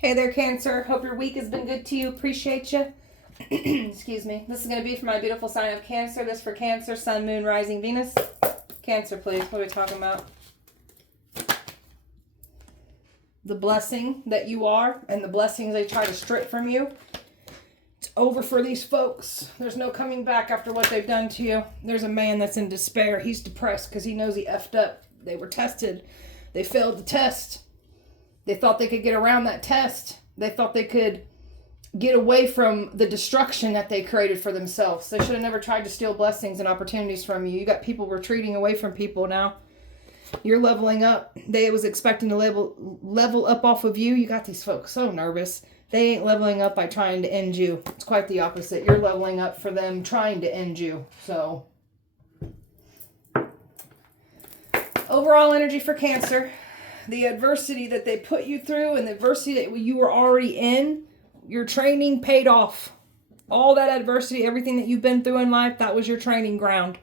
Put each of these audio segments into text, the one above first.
Hey there, Cancer. Hope your week has been good to you. Appreciate you. Excuse me. This is going to be for my beautiful sign of Cancer. This for Cancer, Sun, Moon, Rising, Venus. Cancer, please. What are we talking about? The blessing that you are and the blessings they try to strip from you. It's over for these folks. There's no coming back after what they've done to you. There's a man that's in despair. He's depressed because he knows he effed up. They were tested. They failed the test. They thought they could get around that test. They thought they could get away from the destruction that they created for themselves. They should have never tried to steal blessings and opportunities from you. You got people retreating away from people now. You're leveling up. They was expecting to level up off of you. You got these folks so nervous. They ain't leveling up by trying to end you. It's quite the opposite. You're leveling up for them trying to end you. So, overall energy for Cancer. The adversity that they put you through and the adversity that you were already in, your training paid off. All that adversity, everything that you've been through in life, that was your training ground.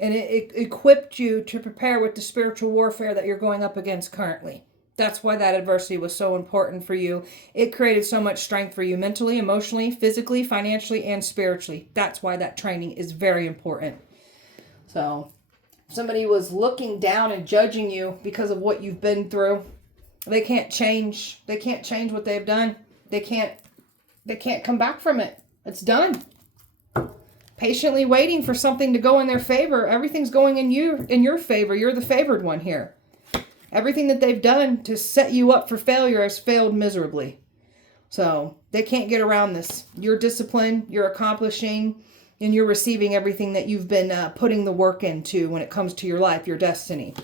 And it equipped you to prepare with the spiritual warfare that you're going up against currently. That's why that adversity was so important for you. It created so much strength for you mentally, emotionally, physically, financially, and spiritually. That's why that training is very important. So, somebody was looking down and judging you because of what you've been through. They can't change. They can't change what they've done. They can't come back from it. It's done. Patiently waiting for something to go in their favor. Everything's going in your favor. You're the favored one here. Everything that they've done to set you up for failure has failed miserably. So they can't get around this. You're disciplined. You're accomplishing. And you're receiving everything that you've been putting the work into when it comes to your life, your destiny.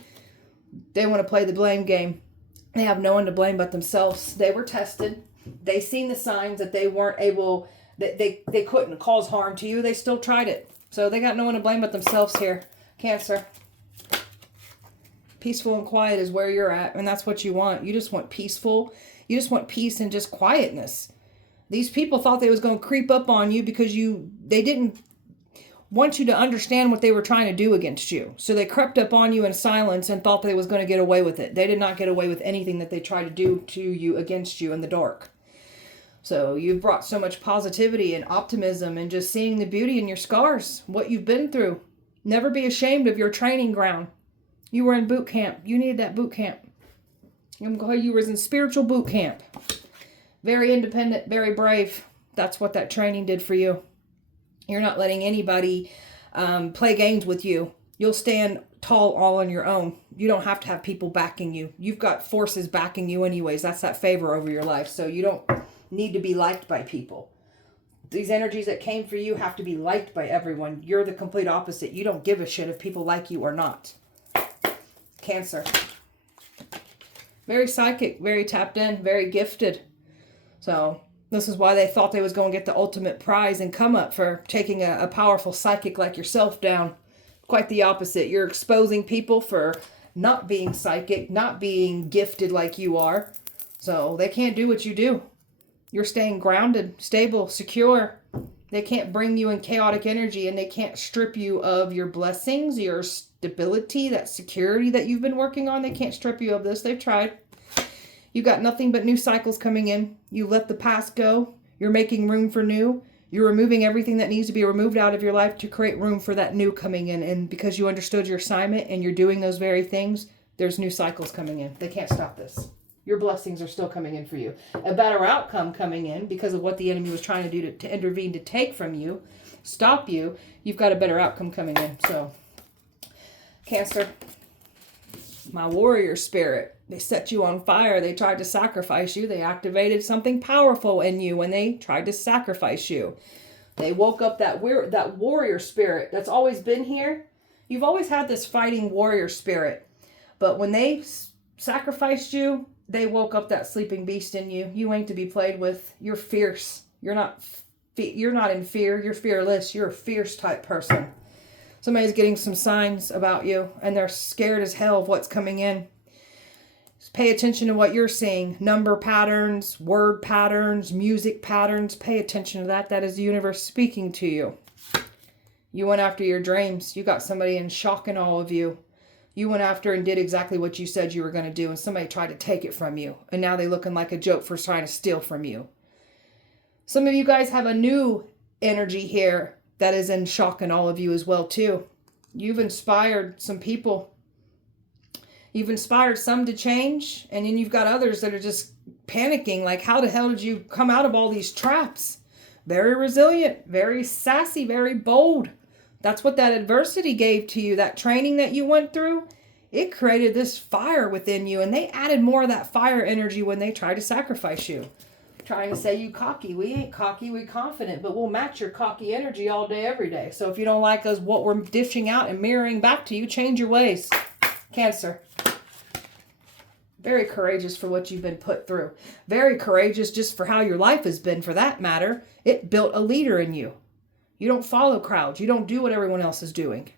They want to play the blame game. They have no one to blame but themselves. They were tested. They seen the signs that they weren't able, that they couldn't cause harm to you. They still tried it. So they got no one to blame but themselves here. Cancer. Peaceful and quiet is where you're at. And that's what you want. You just want peaceful. You just want peace and just quietness. These people thought they was going to creep up on you because they didn't want you to understand what they were trying to do against you. So they crept up on you in silence and thought they was going to get away with it. They did not get away with anything that they tried to do to you against you in the dark. So you've brought so much positivity and optimism and just seeing the beauty in your scars, what you've been through. Never be ashamed of your training ground. You were in boot camp. You needed that boot camp. You was in spiritual boot camp. Very independent, very brave. That's what that training did for you. You're not letting anybody play games with you. You'll stand tall all on your own. You don't have to have people backing you. You've got forces backing you anyways. That's that favor over your life. So you don't need to be liked by people. These energies that came for you have to be liked by everyone. You're the complete opposite. You don't give a shit if people like you or not. Cancer. Very psychic, very tapped in, very gifted. So this is why they thought they was going to get the ultimate prize and come up for taking a powerful psychic like yourself down. Quite the opposite. You're exposing people for not being psychic, not being gifted like you are. So they can't do what you do. You're staying grounded, stable, secure. They can't bring you in chaotic energy and they can't strip you of your blessings, your stability, that security that you've been working on. They can't strip you of this. They've tried. You got nothing but new cycles coming in. You let the past go. You're making room for new. You're removing everything that needs to be removed out of your life to create room for that new coming in. And because you understood your assignment and you're doing those very things, there's new cycles coming in. They can't stop this. Your blessings are still coming in for you. A better outcome coming in because of what the enemy was trying to do to intervene, to take from you, stop you. You've got a better outcome coming in. So, Cancer, my warrior spirit. They set you on fire. They tried to sacrifice you. They activated something powerful in you when they tried to sacrifice you. They woke up that warrior spirit that's always been here. You've always had this fighting warrior spirit. But when they sacrificed you, they woke up that sleeping beast in you. You ain't to be played with. You're fierce. You're not in fear. You're fearless. You're a fierce type person. Somebody's getting some signs about you and they're scared as hell of what's coming in. Just pay attention to what you're seeing. Number patterns, word patterns, music patterns. Pay attention to that. That is the universe speaking to you. You went after your dreams. You got somebody in shock and awe of you. You went after and did exactly what you said you were going to do, and somebody tried to take it from you. And now they're looking like a joke for trying to steal from you. Some of you guys have a new energy here that is in shock in all of you as well, too. You've inspired some people. You've inspired some to change, and then you've got others that are just panicking, like, how the hell did you come out of all these traps? Very resilient, very sassy, very bold. That's what that adversity gave to you, that training that you went through. It created this fire within you, and they added more of that fire energy when they tried to sacrifice you. Trying to say you cocky. We ain't cocky, we confident, but we'll match your cocky energy all day, every day. So if you don't like us, what we're dishing out and mirroring back to you, change your ways. Cancer. Very courageous for what you've been put through. Very courageous just for how your life has been, for that matter. It built a leader in you. You don't follow crowds. You don't do what everyone else is doing.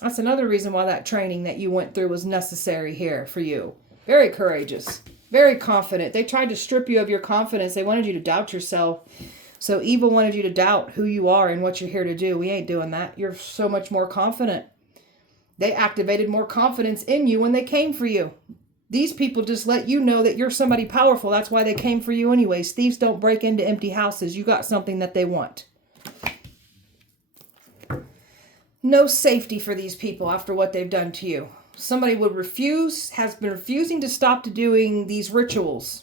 That's another reason why that training that you went through was necessary here for you. Very courageous. Very confident. They tried to strip you of your confidence. They wanted you to doubt yourself. So evil wanted you to doubt who you are and what you're here to do. We ain't doing that. You're so much more confident. They activated more confidence in you when they came for you. These people just let you know that you're somebody powerful. That's why they came for you anyways. Thieves don't break into empty houses. You got something that they want. No safety for these people after what they've done to you. Somebody has been refusing to stop to doing these rituals.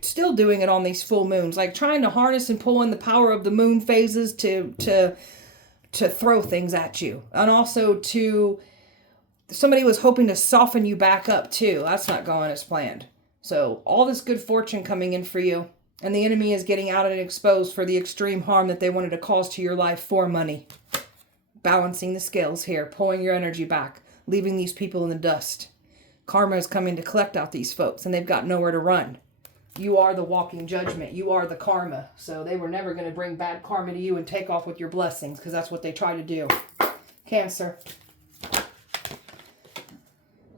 Still doing it on these full moons. Like trying to harness and pull in the power of the moon phases to throw things at you. And also somebody was hoping to soften you back up too. That's not going as planned. So all this good fortune coming in for you. And the enemy is getting out and exposed for the extreme harm that they wanted to cause to your life for money. Balancing the scales here. Pulling your energy back. Leaving these people in the dust. Karma is coming to collect out these folks. And they've got nowhere to run. You are the walking judgment. You are the karma. So they were never going to bring bad karma to you and take off with your blessings. Because that's what they try to do. Cancer.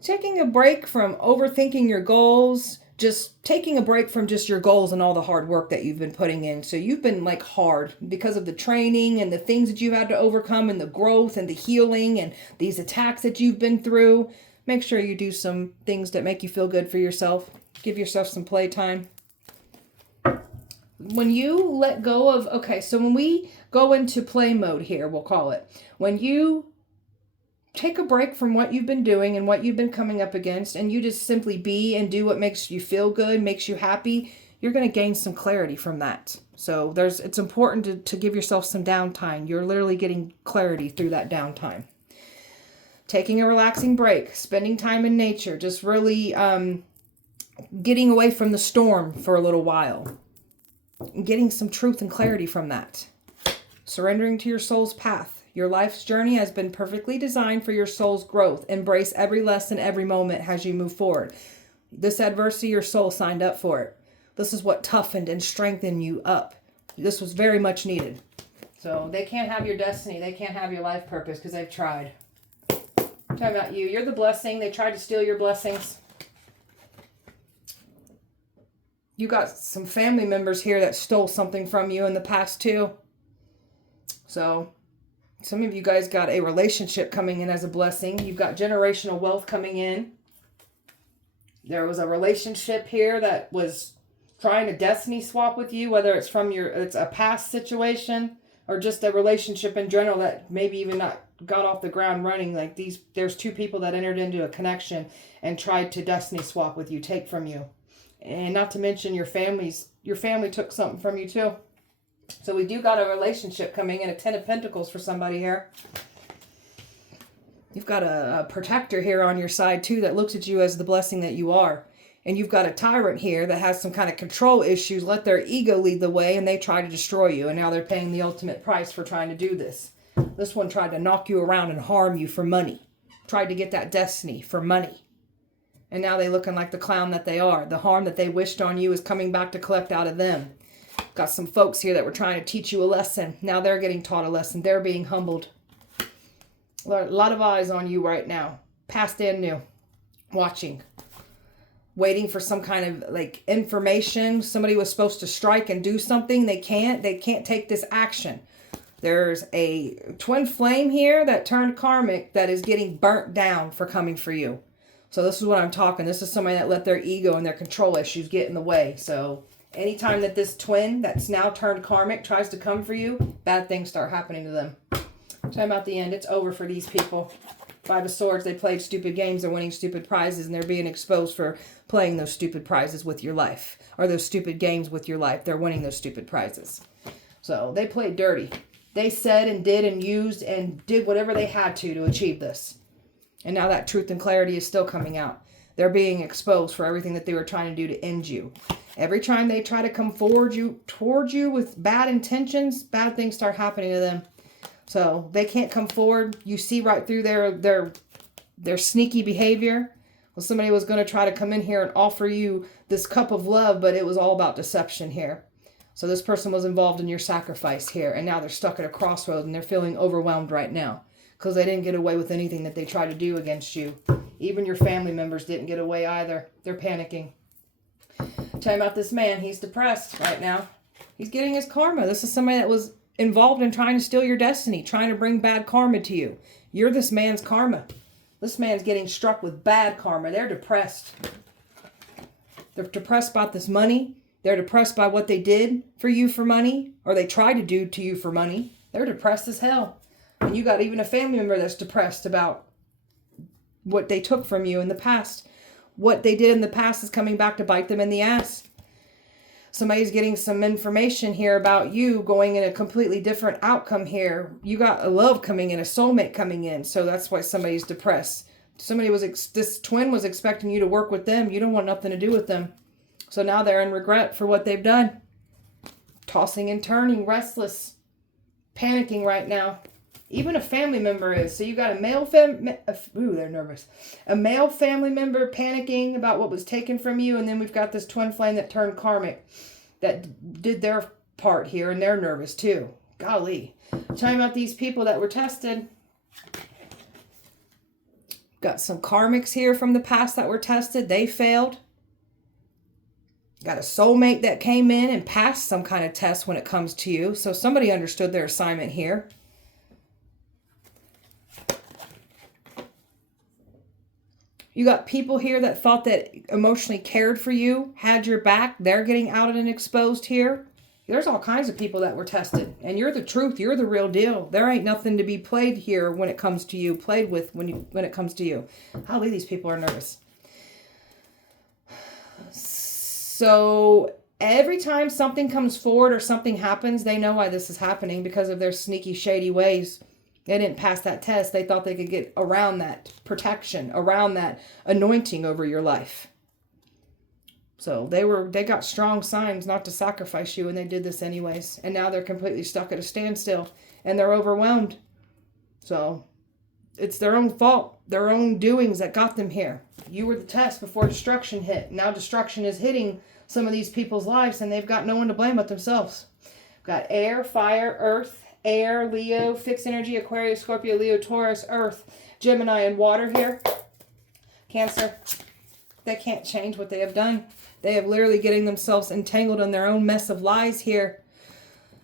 Taking a break from overthinking your goals, just taking a break from just your goals and all the hard work that you've been putting in. So you've been like hard because of the training and the things that you've had to overcome and the growth and the healing and these attacks that you've been through. Make sure you do some things that make you feel good for yourself. Give yourself some playtime. When you let go of, so when we go into play mode here, we'll call it, when you take a break from what you've been doing and what you've been coming up against, and you just simply be and do what makes you feel good, makes you happy, you're going to gain some clarity from that. So it's important to give yourself some downtime. You're literally getting clarity through that downtime. Taking a relaxing break, spending time in nature, just really getting away from the storm for a little while. Getting some truth and clarity from that. Surrendering to your soul's path. Your life's journey has been perfectly designed for your soul's growth. Embrace every lesson, every moment as you move forward. This adversity, your soul signed up for it. This is what toughened and strengthened you up. This was very much needed. So they can't have your destiny. They can't have your life purpose because they've tried. I'm talking about you. You're the blessing. They tried to steal your blessings. You got some family members here that stole something from you in the past too. So some of you guys got a relationship coming in as a blessing. You've got generational wealth coming in. There was a relationship here that was trying to destiny swap with you, whether it's it's a past situation or just a relationship in general that maybe even not got off the ground running. Like there's two people that entered into a connection and tried to destiny swap with you, take from you. And not to mention your family took something from you too. So we do got a relationship coming in, a 10 of Pentacles for somebody here. You've got a protector here on your side too that looks at you as the blessing that you are. And you've got a tyrant here that has some kind of control issues, let their ego lead the way, and they try to destroy you. And now they're paying the ultimate price for trying to do this. This one tried to knock you around and harm you for money. Tried to get that destiny for money. And now they're looking like the clown that they are. The harm that they wished on you is coming back to collect out of them. Got some folks here that were trying to teach you a lesson. Now they're getting taught a lesson. They're being humbled. A lot of eyes on you right now. Past and new. Watching. Waiting for some kind of like information. Somebody was supposed to strike and do something. They can't take this action. There's a twin flame here that turned karmic that is getting burnt down for coming for you. So this is what I'm talking. This is somebody that let their ego and their control issues get in the way. So anytime that this twin that's now turned karmic tries to come for you, bad things start happening to them. Time about the end. It's over for these people. Five of Swords, they played stupid games. They're winning stupid prizes, and they're being exposed for playing those stupid prizes with your life. Or those stupid games with your life. They're winning those stupid prizes. So they played dirty. They said and did and used and did whatever they had to achieve this. And now that truth and clarity is still coming out. They're being exposed for everything that they were trying to do to end you. Every time they try to come towards you with bad intentions, bad things start happening to them. So they can't come forward. You see right through their sneaky behavior. Well, somebody was going to try to come in here and offer you this cup of love, but it was all about deception here. So this person was involved in your sacrifice here, and now they're stuck at a crossroads, and they're feeling overwhelmed right now because they didn't get away with anything that they tried to do against you. Even your family members didn't get away either. They're panicking. Tell me about this man. He's depressed right now. He's getting his karma. This is somebody that was involved in trying to steal your destiny, trying to bring bad karma to you. You're this man's karma. This man's getting struck with bad karma. They're depressed. They're depressed about this money. They're depressed by what they did for you for money, or they tried to do to you for money. They're depressed as hell. And you got even a family member that's depressed about what they took from you in the past. What they did in the past is coming back to bite them in the ass. Somebody's getting some information here about you going in a completely different outcome here. You got a love coming in, a soulmate coming in. So that's why somebody's depressed. This twin was expecting you to work with them. You don't want nothing to do with them. So now they're in regret for what they've done. Tossing and turning, restless, panicking right now. Even a family member is. So you got a male they're nervous. A male family member panicking about what was taken from you. And then we've got this twin flame that turned karmic that did their part here. And they're nervous too. Golly. Talking about these people that were tested. Got some karmics here from the past that were tested. They failed. Got a soulmate that came in and passed some kind of test when it comes to you. So somebody understood their assignment here. You got people here that thought that emotionally cared for you, had your back. They're getting outed and exposed here. There's all kinds of people that were tested. And you're the truth. You're the real deal. There ain't nothing to be played here when it comes to you. Played with when it comes to you. Golly, these people are nervous. So every time something comes forward or something happens, they know why this is happening because of their sneaky, shady ways. They didn't pass that test. They thought they could get around that protection, around that anointing over your life. So they got strong signs not to sacrifice you, and they did this anyways. And now they're completely stuck at a standstill, and they're overwhelmed. So it's their own fault, their own doings that got them here. You were the test before destruction hit. Now destruction is hitting some of these people's lives, and they've got no one to blame but themselves. Got air, fire, earth, air, Leo, fixed energy, Aquarius, Scorpio, Leo, Taurus, earth, Gemini, and water here. Cancer. They can't change what they have done. They have literally getting themselves entangled in their own mess of lies here.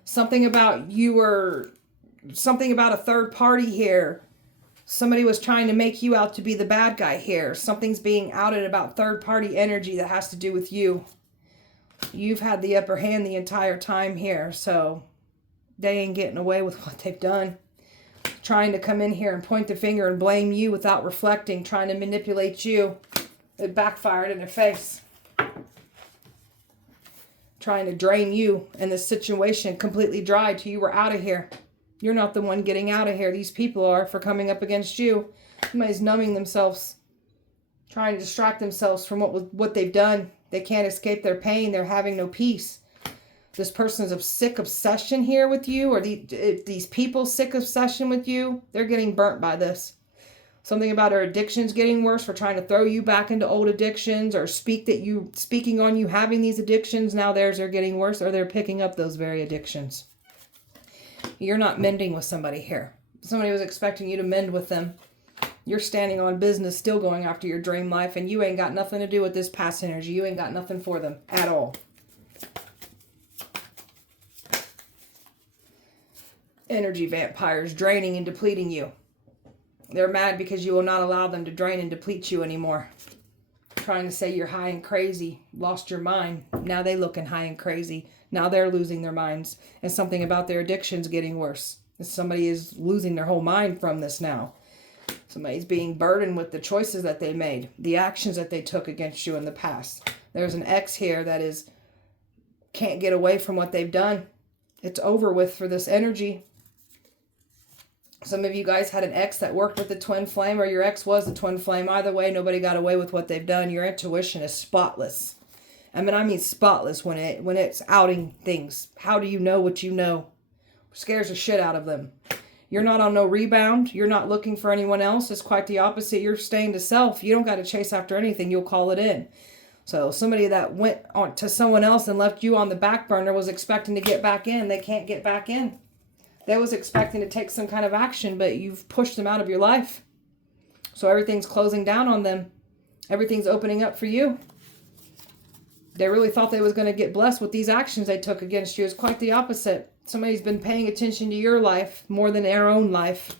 Something about a third party here. Somebody was trying to make you out to be the bad guy here. Something's being outed about third party energy that has to do with you. You've had the upper hand the entire time here, so they ain't getting away with what they've done. Trying to come in here and point the finger and blame you without reflecting, trying to manipulate you. It backfired in their face. Trying to drain you and the situation completely dry till you were out of here. You're not the one getting out of here. These people are for coming up against you. Somebody's numbing themselves, trying to distract themselves from what they've done. They can't escape their pain. They're having no peace. This person is a sick obsession here with you, or these people's sick obsession with you. They're getting burnt by this. Something about our addictions getting worse. For trying to throw you back into old addictions, or speaking on you having these addictions. Now theirs are getting worse, or they're picking up those very addictions. You're not mending with somebody here. Somebody was expecting you to mend with them. You're standing on business, still going after your dream life, and you ain't got nothing to do with this past energy. You ain't got nothing for them at all. Energy vampires draining and depleting you. They're mad because you will not allow them to drain and deplete you anymore. Trying to say you're high and crazy, lost your mind. Now they looking high and crazy. Now they're losing their minds. And something about their addiction's getting worse. Somebody is losing their whole mind from this now. Somebody's being burdened with the choices that they made, the actions that they took against you in the past. There's an ex here that can't get away from what they've done. It's over with for this energy. Some of you guys had an ex that worked with the twin flame, or your ex was the twin flame. Either way, nobody got away with what they've done. Your intuition is spotless. I mean spotless when it's outing things. How do you know what you know? Scares the shit out of them. You're not on no rebound. You're not looking for anyone else. It's quite the opposite. You're staying to self. You don't got to chase after anything. You'll call it in. So somebody that went on to someone else and left you on the back burner was expecting to get back in. They can't get back in. They was expecting to take some kind of action, but you've pushed them out of your life. So everything's closing down on them. Everything's opening up for you. They really thought they was going to get blessed with these actions they took against you. It's quite the opposite. Somebody's been paying attention to your life more than their own life.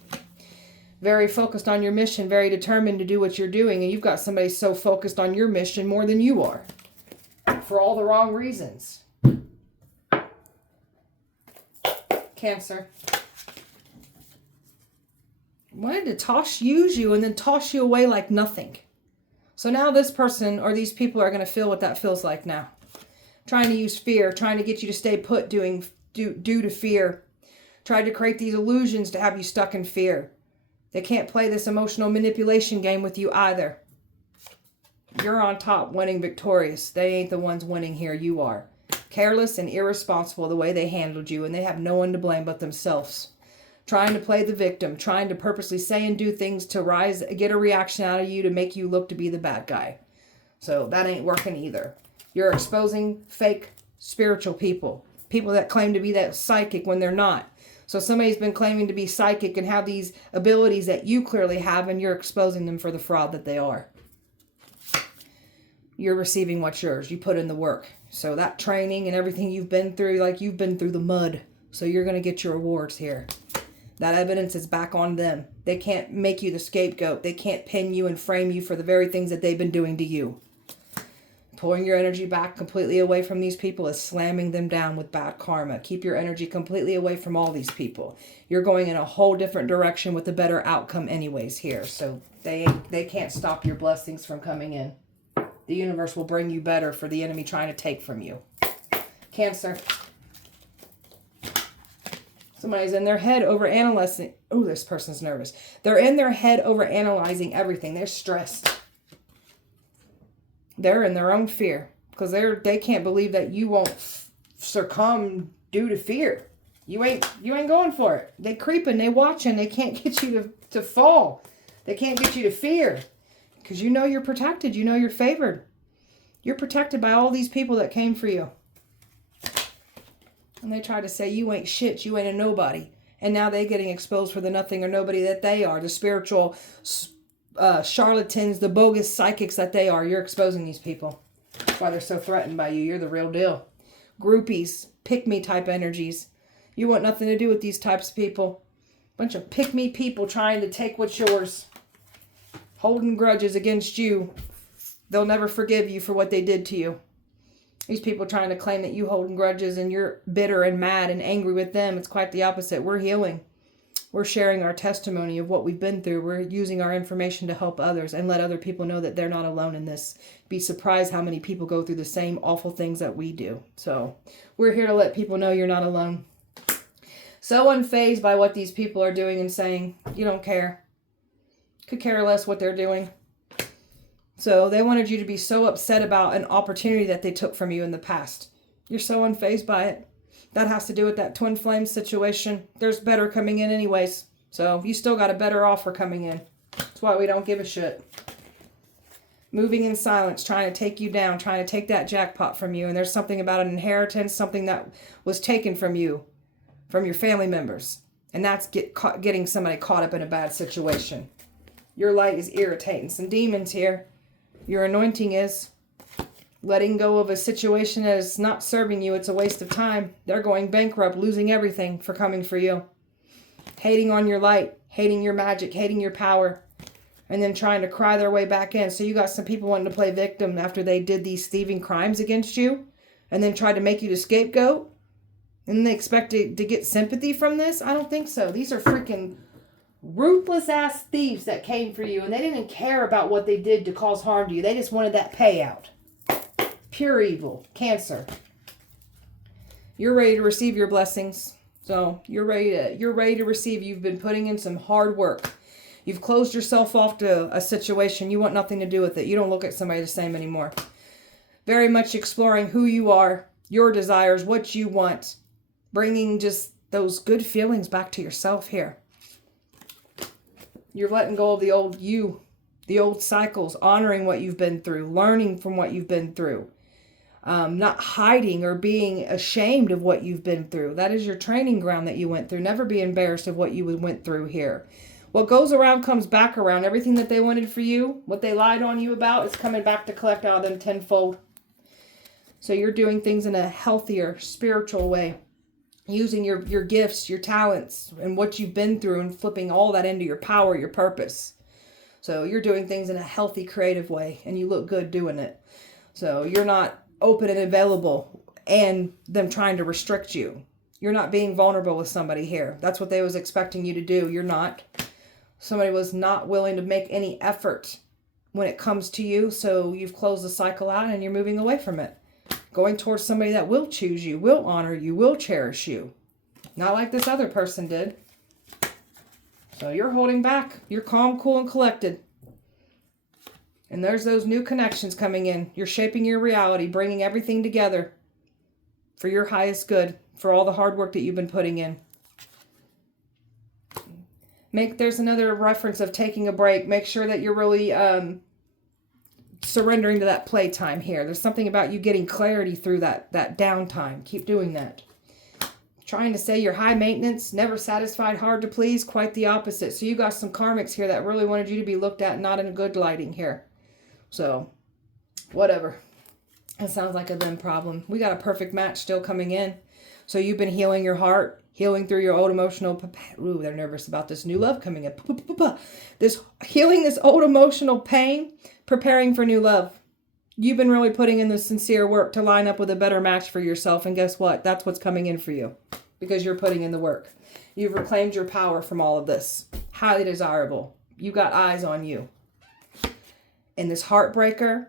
Very focused on your mission, very determined to do what you're doing. And you've got somebody so focused on your mission more than you are. For all the wrong reasons. Cancer. Wanted to use you and then toss you away like nothing. So now this person or these people are going to feel what that feels like now. Trying to use fear, trying to get you to stay put due to fear. Tried to create these illusions to have you stuck in fear. They can't play this emotional manipulation game with you either. You're on top, winning victorious. They ain't the ones winning here, you are. Careless and irresponsible the way they handled you, and they have no one to blame but themselves. Trying to play the victim, trying to purposely say and do things to get a reaction out of you to make you look to be the bad guy. So that ain't working either. You're exposing fake spiritual people. People that claim to be that psychic when they're not. So somebody's been claiming to be psychic and have these abilities that you clearly have, and you're exposing them for the fraud that they are. You're receiving what's yours. You put in the work. So that training and everything you've been through, like you've been through the mud. So you're going to get your rewards here. That evidence is back on them. They can't make you the scapegoat. They can't pin you and frame you for the very things that they've been doing to you. Pulling your energy back completely away from these people is slamming them down with bad karma. Keep your energy completely away from all these people. You're going in a whole different direction with a better outcome anyways here. So they can't stop your blessings from coming in. The universe will bring you better for the enemy trying to take from you. Cancer. Somebody's in their head over analyzing. Oh, this person's nervous. They're in their head over analyzing everything. They're stressed. They're in their own fear because they can't believe that you won't succumb due to fear. You ain't going for it. They creeping, they watching. They can't get you to fall. They can't get you to fear because you know you're protected. You know you're favored. You're protected by all these people that came for you. And they try to say you ain't shit, you ain't a nobody. And now they're getting exposed for the nothing or nobody that they are. The spiritual charlatans, the bogus psychics that they are. You're exposing these people. That's why they're so threatened by you. You're the real deal. Groupies, pick-me type energies. You want nothing to do with these types of people. Bunch of pick-me people trying to take what's yours. Holding grudges against you. They'll never forgive you for what they did to you. These people trying to claim that you holding grudges and you're bitter and mad and angry with them. It's quite the opposite. We're healing. We're sharing our testimony of what we've been through. We're using our information to help others and let other people know that they're not alone in this. Be surprised how many people go through the same awful things that we do. So we're here to let people know you're not alone. So unfazed by what these people are doing and saying. You don't care. Could care less what they're doing. So they wanted you to be so upset about an opportunity that they took from you in the past. You're so unfazed by it. That has to do with that twin flame situation. There's better coming in anyways. So you still got a better offer coming in. That's why we don't give a shit. Moving in silence, trying to take you down, trying to take that jackpot from you. And there's something about an inheritance, something that was taken from you, from your family members. And that's getting somebody caught up in a bad situation. Your light is irritating some demons here. Your anointing is letting go of a situation that is not serving you. It's a waste of time. They're going bankrupt, losing everything for coming for you. hating on your light, hating your magic, hating your power, and then trying to cry their way back in. So you got some people wanting to play victim after they did these thieving crimes against you, and then tried to make you the scapegoat, and they expect to get sympathy from this? I don't think so. These are freaking ruthless ass thieves that came for you, and they didn't care about what they did to cause harm to you. They just wanted that payout. Pure evil. Cancer. You're ready to receive your blessings. So you're ready to receive. You've been putting in some hard work. You've closed yourself off to a situation. You want nothing to do with it. You don't look at somebody the same anymore. Very much exploring who you are, your desires, what you want. Bringing just those good feelings back to yourself here. You're letting go of the old you, the old cycles, honoring what you've been through, learning from what you've been through. Not hiding or being ashamed of what you've been through. That is your training ground that you went through. Never be embarrassed of what you went through here. What goes around comes back around. Everything that they wanted for you, what they lied on you about, is coming back to collect out of them tenfold. So you're doing things in a healthier, spiritual way. Using your gifts, your talents, and what you've been through and flipping all that into your power, your purpose. So you're doing things in a healthy, creative way, and you look good doing it. So you're not open and available and them trying to restrict you. You're not being vulnerable with somebody here. That's what they was expecting you to do. You're not. Somebody was not willing to make any effort when it comes to you, so you've closed the cycle out and you're moving away from it. Going towards somebody that will choose you, will honor you, will cherish you. Not like this other person did. So you're holding back. You're calm, cool, and collected. And there's those new connections coming in. You're shaping your reality, bringing everything together for your highest good, for all the hard work that you've been putting in. There's another reference of taking a break. Make sure that you're really surrendering to that playtime here. There's something about you getting clarity through that downtime. Keep doing that. Trying to say you're high maintenance, never satisfied, hard to please. Quite the opposite. So you got some karmics here that really wanted you to be looked at not in a good lighting here. So, whatever. That sounds like a them problem. We got a perfect match still coming in. So you've been healing your heart, healing through your old emotional... Ooh, they're nervous about this new love coming in. Healing this old emotional pain, preparing for new love. You've been really putting in the sincere work to line up with a better match for yourself. And guess what? That's what's coming in for you. Because you're putting in the work. You've reclaimed your power from all of this. Highly desirable. You got eyes on you. And this heartbreaker,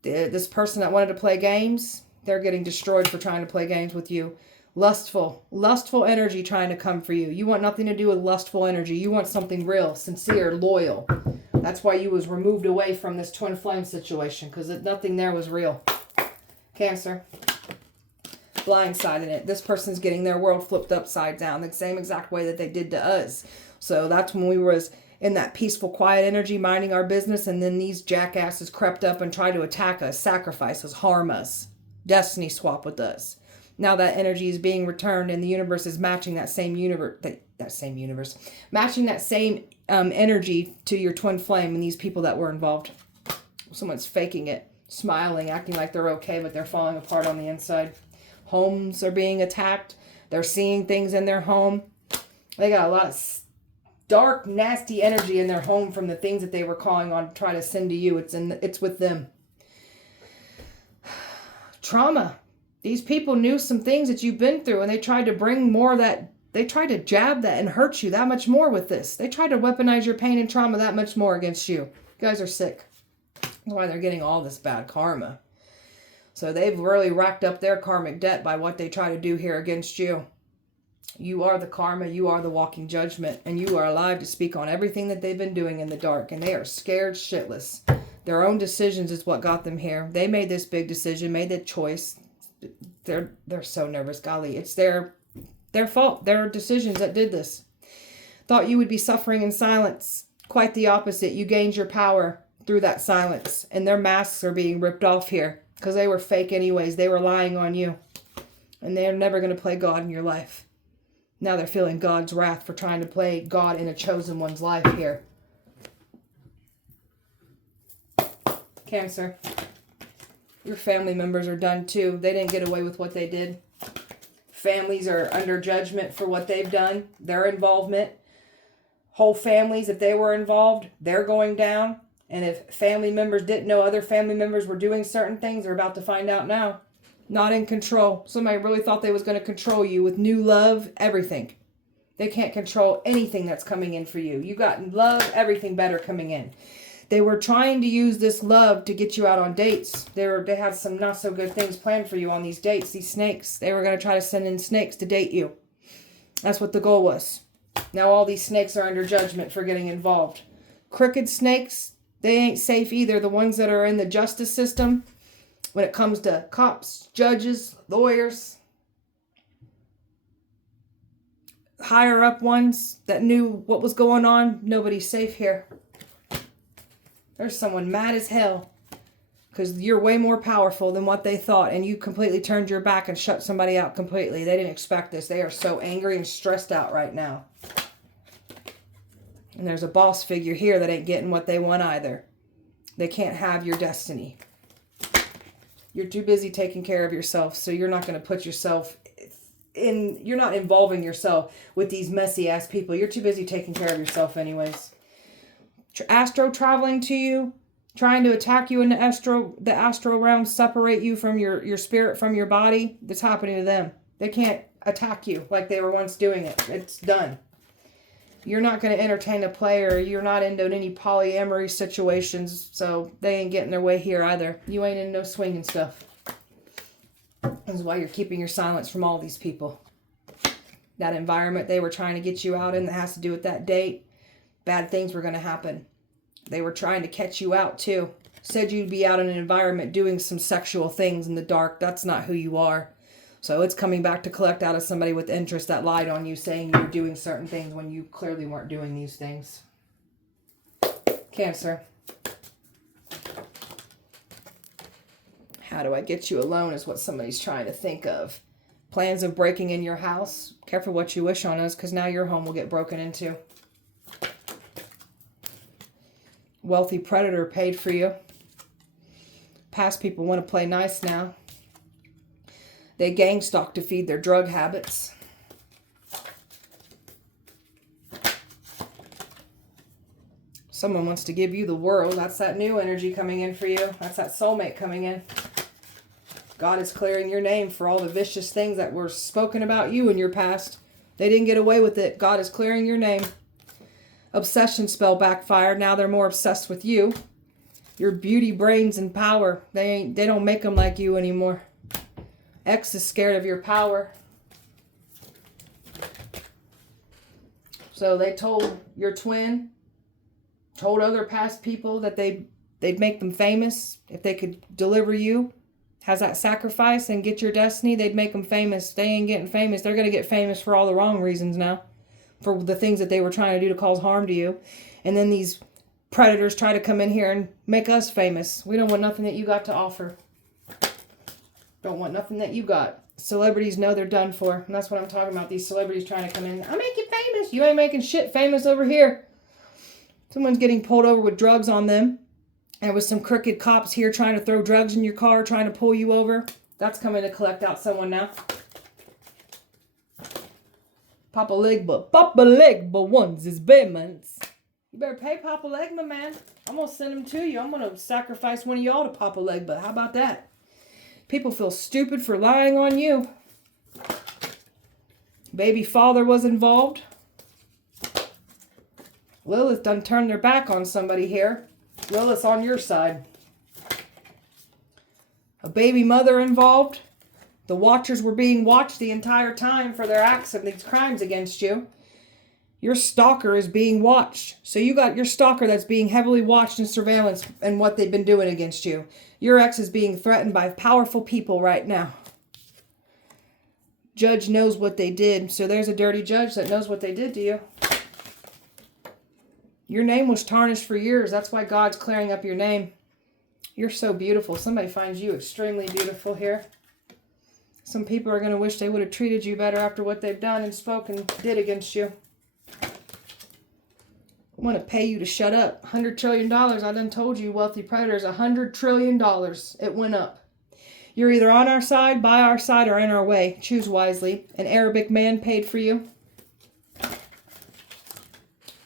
this person that wanted to play games, they're getting destroyed for trying to play games with you. Lustful energy trying to come for you. You want nothing to do with lustful energy. You want something real, sincere, loyal. That's why you was removed away from this twin flame situation, because nothing there was real. Cancer. Blindsided it. This person's getting their world flipped upside down the same exact way that they did to us. So that's when we was in that peaceful, quiet energy, minding our business, and then these jackasses crept up and tried to attack us, sacrifice us, harm us, destiny swap with us. Now that energy is being returned, and the universe is matching that same matching that same energy to your twin flame and these people that were involved. Someone's faking it, smiling, acting like they're okay, but they're falling apart on the inside. Homes are being attacked. They're seeing things in their home. They got a lot of dark, nasty energy in their home from the things that they were calling on to try to send to you. It's with them. Trauma. These people knew some things that you've been through, and they tried to bring more of that. They tried to jab that and hurt you that much more with this. They tried to weaponize your pain and trauma that much more against you. You guys are sick. That's why they're getting all this bad karma. So they've really racked up their karmic debt by what they try to do here against you. You are the karma. You are the walking judgment. And you are alive to speak on everything that they've been doing in the dark. And they are scared shitless. Their own decisions is what got them here. They made this big decision, made that choice. They're so nervous. Golly, it's their fault. Their decisions that did this. Thought you would be suffering in silence. Quite the opposite. You gained your power through that silence. And their masks are being ripped off here. Because they were fake anyways. They were lying on you. And they're never going to play God in your life. Now they're feeling God's wrath for trying to play God in a chosen one's life here. Cancer. Your family members are done too. They didn't get away with what they did. families are under judgment for what they've done, their involvement. Whole families, if they were involved, they're going down. And if family members didn't know other family members were doing certain things, they're about to find out now. Not in control. Somebody really thought they was going to control you with new love, everything. They can't control anything that's coming in for you. You got love, everything better coming in. They were trying to use this love to get you out on dates. They had some not so good things planned for you on these dates, these snakes. They were going to try to send in snakes to date you. That's what the goal was. Now all these snakes are under judgment for getting involved. Crooked snakes, they ain't safe either. The ones that are in the justice system, when it comes to cops, judges, lawyers, higher up ones that knew what was going on, nobody's safe here. There's someone mad as hell because you're way more powerful than what they thought, and you completely turned your back and shut somebody out completely. They didn't expect this. They are so angry and stressed out right now. And there's a boss figure here that ain't getting what they want either. They can't have your destiny. You're too busy taking care of yourself, so you're not going to put yourself in, you're not involving yourself with these messy ass people. You're too busy taking care of yourself anyways. Astro traveling to you, trying to attack you in the astral realm, separate you from your spirit from your body. That's happening to them. They can't attack you like they were once doing it. It's done. You're not going to entertain a player. You're not into any polyamory situations, so they ain't getting their way here either. You ain't in no swinging stuff. This is why you're keeping your silence from all these people. That environment they were trying to get you out in that has to do with that date, bad things were going to happen. They were trying to catch you out too. Said you'd be out in an environment doing some sexual things in the dark. That's not who you are. So it's coming back to collect out of somebody with interest that lied on you, saying you were doing certain things when you clearly weren't doing these things. Cancer. How do I get you alone is what somebody's trying to think of. Plans of breaking in your house. Careful what you wish on us, because now your home will get broken into. Wealthy predator paid for you. Past people want to play nice now. They gang stalk to feed their drug habits. Someone wants to give you the world. That's that new energy coming in for you. That's that soulmate coming in. God is clearing your name for all the vicious things that were spoken about you in your past. They didn't get away with it. God is clearing your name. Obsession spell backfired. Now they're more obsessed with you. Your beauty, brains, and power. They don't make them like you anymore. X is scared of your power. So they told your twin, told other past people that they'd make them famous if they could deliver you. Has that sacrifice and get your destiny, they'd make them famous. They ain't getting famous. They're going to get famous for all the wrong reasons now. For the things that they were trying to do to cause harm to you. And then these predators try to come in here and make us famous. We don't want nothing that you got to offer. Don't want nothing that you got. Celebrities know they're done for. And that's what I'm talking about. These celebrities trying to come in. I'll make you famous. You ain't making shit famous over here. Someone's getting pulled over with drugs on them. And with some crooked cops here trying to throw drugs in your car, trying to pull you over. That's coming to collect out someone now. Papa Legba ones is payments. You better pay Papa Legba, man. I'm going to send him to you. I'm going to sacrifice one of y'all to Papa Legba. How about that? People feel stupid for lying on you. Baby father was involved. Lilith done turned their back on somebody here. Lilith's on your side. A baby mother involved. The watchers were being watched the entire time for their acts of these crimes against you. Your stalker is being watched. So you got your stalker that's being heavily watched in surveillance and what they've been doing against you. Your ex is being threatened by powerful people right now. Judge knows what they did. So there's a dirty judge that knows what they did to you. Your name was tarnished for years. That's why God's clearing up your name. You're so beautiful. Somebody finds you extremely beautiful here. Some people are going to wish they would have treated you better after what they've done and spoken, did against you. I want to pay you to shut up. $100 trillion. I done told you, wealthy predators, $100 trillion. It went up. You're either on our side, by our side, or in our way. Choose wisely. An Arabic man paid for you.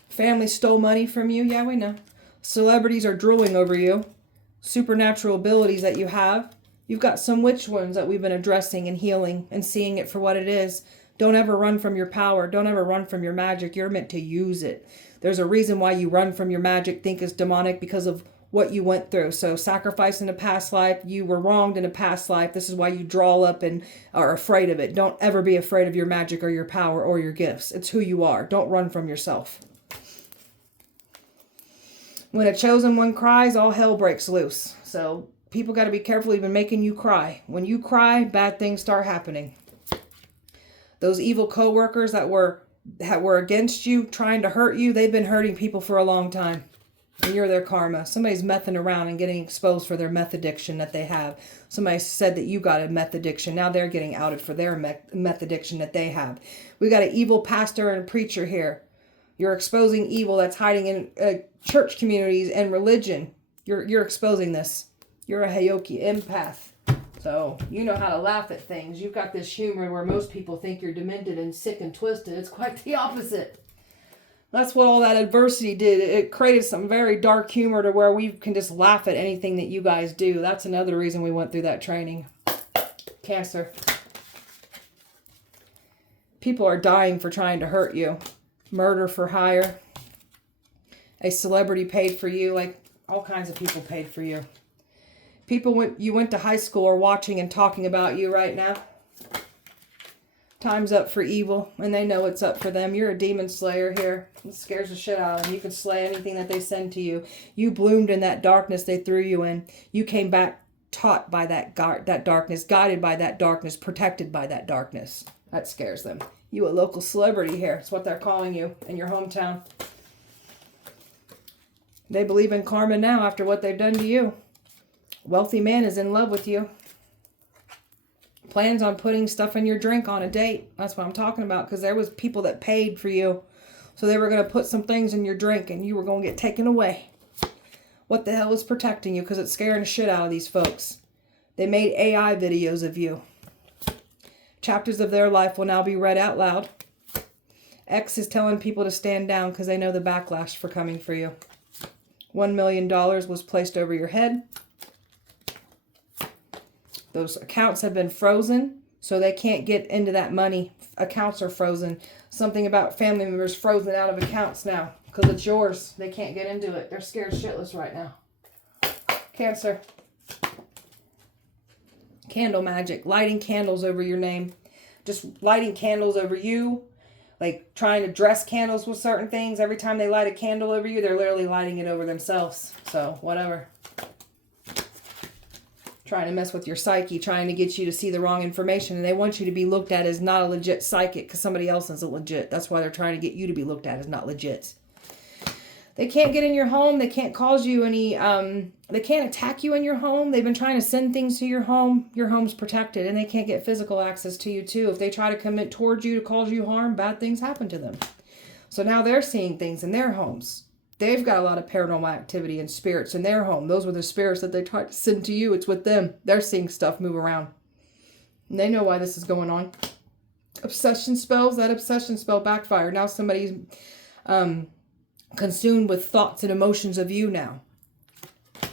Family stole money from you. Yeah, we know. Celebrities are drooling over you. Supernatural abilities that you have. You've got some witch wounds that we've been addressing and healing and seeing it for what it is. Don't ever run from your power. Don't ever run from your magic. You're meant to use it. There's a reason why you run from your magic, think it's demonic, because of what you went through. So sacrifice in a past life. You were wronged in a past life. This is why you draw up and are afraid of it. Don't ever be afraid of your magic or your power or your gifts. It's who you are. Don't run from yourself. When a chosen one cries, all hell breaks loose. So people got to be careful even making you cry. When you cry, bad things start happening. Those evil co-workers that were against you, trying to hurt you, they've been hurting people for a long time. And you're their karma. Somebody's messing around and getting exposed for their meth addiction that they have. Somebody said that you got a meth addiction. Now they're getting outed for their meth addiction that they have. We got an evil pastor and a preacher here. You're exposing evil that's hiding in church communities and religion. You're exposing this. You're a Heyoki empath. So you know how to laugh at things. You've got this humor where most people think you're demented and sick and twisted. It's quite the opposite. That's what all that adversity did. It created some very dark humor to where we can just laugh at anything that you guys do. That's another reason we went through that training. Cancer. People are dying for trying to hurt you. Murder for hire. A celebrity paid for you. Like all kinds of people paid for you. People you went to high school are watching and talking about you right now. Time's up for evil, and they know it's up for them. You're a demon slayer here. It scares the shit out of them. You can slay anything that they send to you. You bloomed in that darkness they threw you in. You came back taught by that darkness, guided by that darkness, protected by that darkness. That scares them. You a local celebrity here. That's what they're calling you in your hometown. They believe in karma now after what they've done to you. Wealthy man is in love with you. Plans on putting stuff in your drink on a date. That's what I'm talking about, because there was people that paid for you. So they were going to put some things in your drink and you were going to get taken away. What the hell is protecting you? Because it's scaring the shit out of these folks. They made AI videos of you. Chapters of their life will now be read out loud. X is telling people to stand down because they know the backlash for coming for you. $1 million was placed over your head. Those accounts have been frozen, so they can't get into that money. Accounts are frozen. Something about family members frozen out of accounts now because it's yours. They can't get into it. They're scared shitless right now. Cancer. Candle magic. Lighting candles over your name. Just lighting candles over you. Like trying to dress candles with certain things. Every time they light a candle over you, they're literally lighting it over themselves. So, whatever. Trying to mess with your psyche, trying to get you to see the wrong information. And they want you to be looked at as not a legit psychic because somebody else isn't legit. That's why they're trying to get you to be looked at as not legit. They can't get in your home. They can't cause you any, they can't attack you in your home. They've been trying to send things to your home. Your home's protected and they can't get physical access to you too. If they try to commit towards you to cause you harm, bad things happen to them. So now they're seeing things in their homes. They've got a lot of paranormal activity and spirits in their home. Those were the spirits that they tried to send to you. It's with them. They're seeing stuff move around. And they know why this is going on. Obsession spells. That obsession spell backfired. Now somebody's consumed with thoughts and emotions of you now.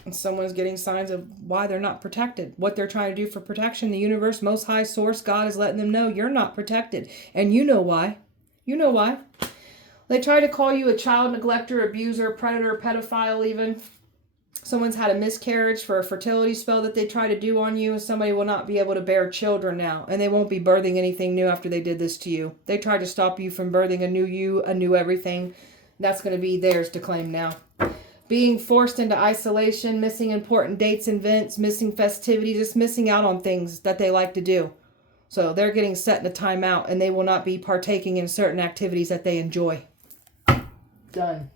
And someone's getting signs of why they're not protected. What they're trying to do for protection. The universe, most high source, God is letting them know you're not protected. And you know why. You know why. They try to call you a child neglector, abuser, predator, pedophile even. Someone's had a miscarriage for a fertility spell that they try to do on you. Somebody will not be able to bear children now. And they won't be birthing anything new after they did this to you. They tried to stop you from birthing a new you, a new everything. That's going to be theirs to claim now. Being forced into isolation, missing important dates and events, missing festivities, just missing out on things that they like to do. So they're getting set in a timeout and they will not be partaking in certain activities that they enjoy. Done.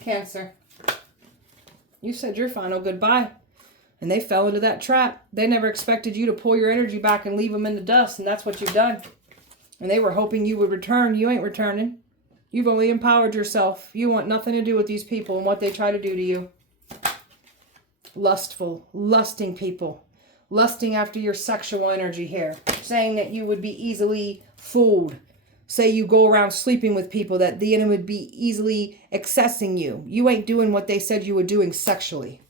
Cancer. You said your final goodbye. And they fell into that trap. They never expected you to pull your energy back and leave them in the dust. And that's what you've done. And they were hoping you would return. You ain't returning. You've only empowered yourself. You want nothing to do with these people and what they try to do to you. Lustful, lusting people. Lusting after your sexual energy here. Saying that you would be easily fooled. Say you go around sleeping with people, that the enemy would be easily accessing you. You ain't doing what they said you were doing sexually.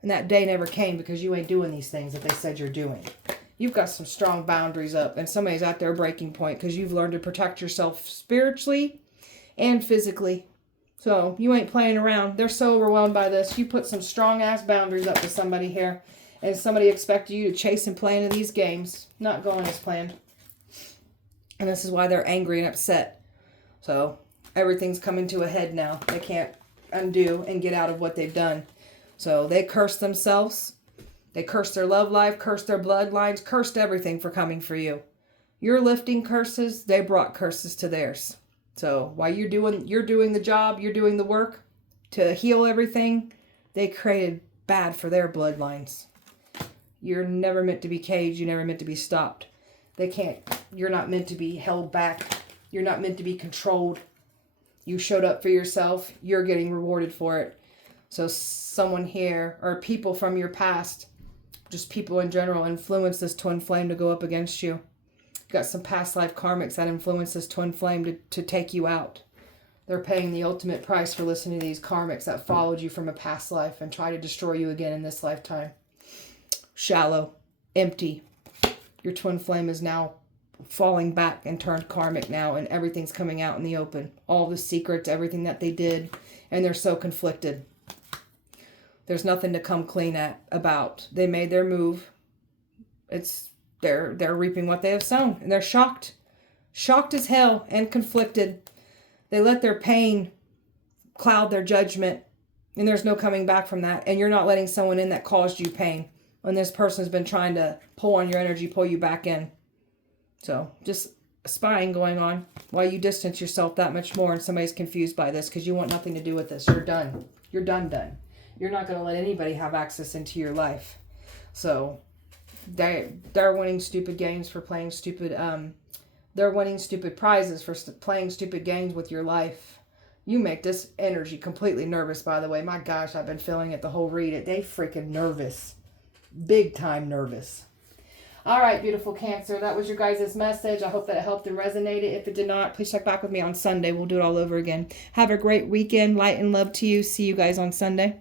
And that day never came because you ain't doing these things that they said you're doing. You've got some strong boundaries up, and somebody's at their breaking point because you've learned to protect yourself spiritually and physically. So you ain't playing around. They're so overwhelmed by this. You put some strong ass boundaries up to somebody here, and somebody expected you to chase and play into these games. Not going as planned. And this is why they're angry and upset. So everything's coming to a head now. They can't undo and get out of what they've done. So they cursed themselves. They cursed their love life, cursed their bloodlines, cursed everything for coming for you. You're lifting curses. They brought curses to theirs. So while you're doing the job, you're doing the work to heal everything, they created bad for their bloodlines. You're never meant to be caged. You're never meant to be stopped. You're not meant to be held back. You're not meant to be controlled. You showed up for yourself. You're getting rewarded for it. So someone here, or people from your past, just people in general, influence this twin flame to go up against you. You've got some past life karmics that influence this twin flame to take you out. They're paying the ultimate price for listening to these karmics that followed you from a past life and try to destroy you again in this lifetime. Shallow, empty. Your twin flame is now falling back and turned karmic now, and everything's coming out in the open. All the secrets, everything that they did, and they're so conflicted. There's nothing to come clean about. They made their move. They're reaping what they have sown, and they're shocked. Shocked as hell and conflicted. They let their pain cloud their judgment, and there's no coming back from that. And you're not letting someone in that caused you pain when this person's been trying to pull on your energy, pull you back in. So just spying going on while you distance yourself that much more, and somebody's confused by this because you want nothing to do with this. You're done. You're done. You're not going to let anybody have access into your life. So they're winning stupid games for playing stupid. They're winning stupid prizes for playing stupid games with your life. You make this energy completely nervous, by the way. My gosh, I've been feeling it the whole read. They freaking nervous. Big time nervous. All right, beautiful Cancer. That was your guys' message. I hope that it helped and resonated. If it did not, please check back with me on Sunday. We'll do it all over again. Have a great weekend. Light and love to you. See you guys on Sunday.